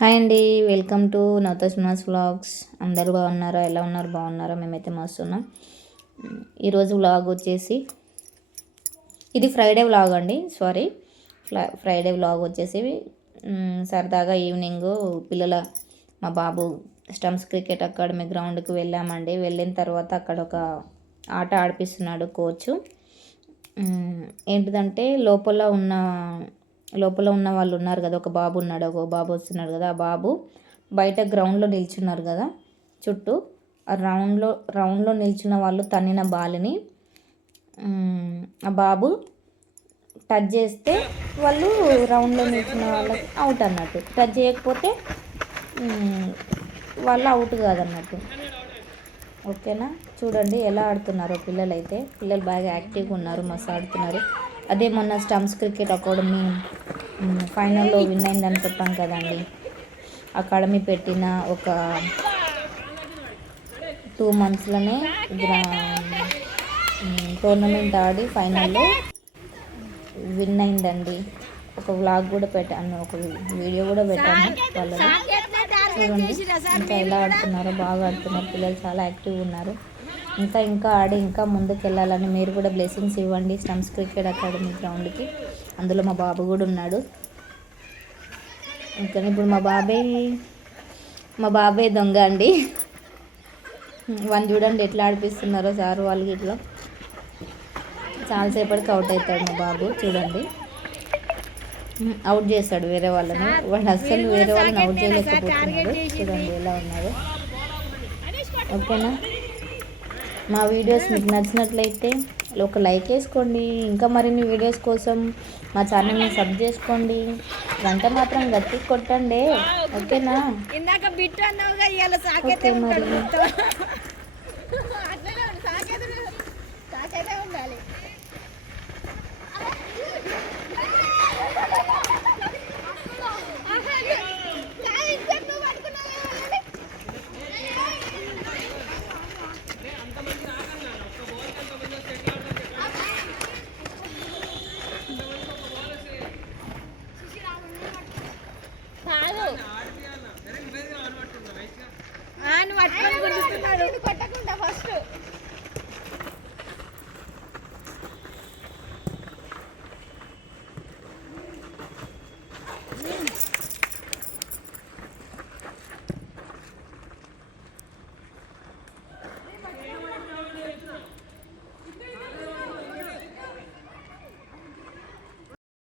Hi అండి, welcome to నవతస్మాస్ vlogs. అందరూ బాగున్నారా? ఎలా ఉన్నారు? బాగున్నారా? మేమైతే మస్తున్నాం. ఈరోజు వ్లాగ్ వచ్చేసి ఇది ఫ్రైడే వ్లాగ్ అండి. సారీ, ఫ్రైడే వ్లాగ్ వచ్చేసి సరదాగా ఈవినింగ్ మా బాబు స్టంప్స్ క్రికెట్ అకాడమీ గ్రౌండ్కి వెళ్ళామండి. వెళ్ళిన తర్వాత అక్కడ ఒక ఆట ఆడిపిస్తున్నాడు కోచ్. ఏంటిదంటే లోపల ఉన్న వాళ్ళు ఉన్నారు కదా, ఒక బాబు ఉన్నాడు, ఒక బాబు వస్తున్నాడు కదా. ఆ బాబు బయట గ్రౌండ్లో నిల్చున్నారు కదా, చుట్టూ ఆ రౌండ్లో నిల్చున్న వాళ్ళు తన్నిన బాల్ని ఆ బాబు టచ్ చేస్తే వాళ్ళు రౌండ్లో నిల్చున్న వాళ్ళకి అవుట్ అన్నట్టు, టచ్ చేయకపోతే వాళ్ళు అవుట్ కాదన్నట్టు. ఓకేనా? చూడండి ఎలా ఆడుతున్నారో పిల్లలు బాగా యాక్టివ్గా ఉన్నారు, మస్తు ఆడుతున్నారు. అదే మొన్న స్టంప్స్ క్రికెట్ అకాడమీ ఫైనల్లో విన్ అయిందని చెప్పాం కదండి. అకాడమీ పెట్టిన ఒక 2 monthsలోనే టోర్నమెంట్ ఆడి ఫైనల్లో విన్ అయిందండి. ఒక వ్లాగ్ కూడా పెట్టాను, ఒక వీడియో కూడా పెట్టాను వాళ్ళది. చూడండి ఇంకా ఎలా ఆడుతున్నారో, బాగా ఆడుతున్నారు పిల్లలు, చాలా యాక్టివ్గా ఉన్నారు. ఇంకా ఆడి ఇంకా ముందుకు వెళ్ళాలని మీరు కూడా బ్లెస్సింగ్స్ ఇవ్వండి స్టంప్స్ క్రికెట్ అకాడమీ గ్రౌండ్కి. అందులో మా బాబు కూడా ఉన్నాడు. ఇంకా ఇప్పుడు మా బాబాయ్ దొంగ అండి. వాళ్ళు చూడండి ఎట్లా ఆడిపిస్తున్నారో సార్ వాళ్ళకి. ఇట్లా చాలాసేపటికి అవుట్ అవుతాడు మా బాబు. చూడండి, అవుట్ చేస్తాడు వేరే వాళ్ళని. వాడు అస్సలు వేరే వాళ్ళని అవుట్ చేయలేకపోతున్నాడు. చూడండి ఎలా ఉన్నారో. ఓకేనా? మా వీడియోస్ మీకు నచ్చినట్లయితే ఒక లైక్ వేసుకోండి. ఇంకా మరిన్ని వీడియోస్ కోసం మా ఛానల్ని సబ్ చేసుకోండి. గంట మాత్రం గట్టి కొట్టండి. ఓకేనా? ఓకే మరి.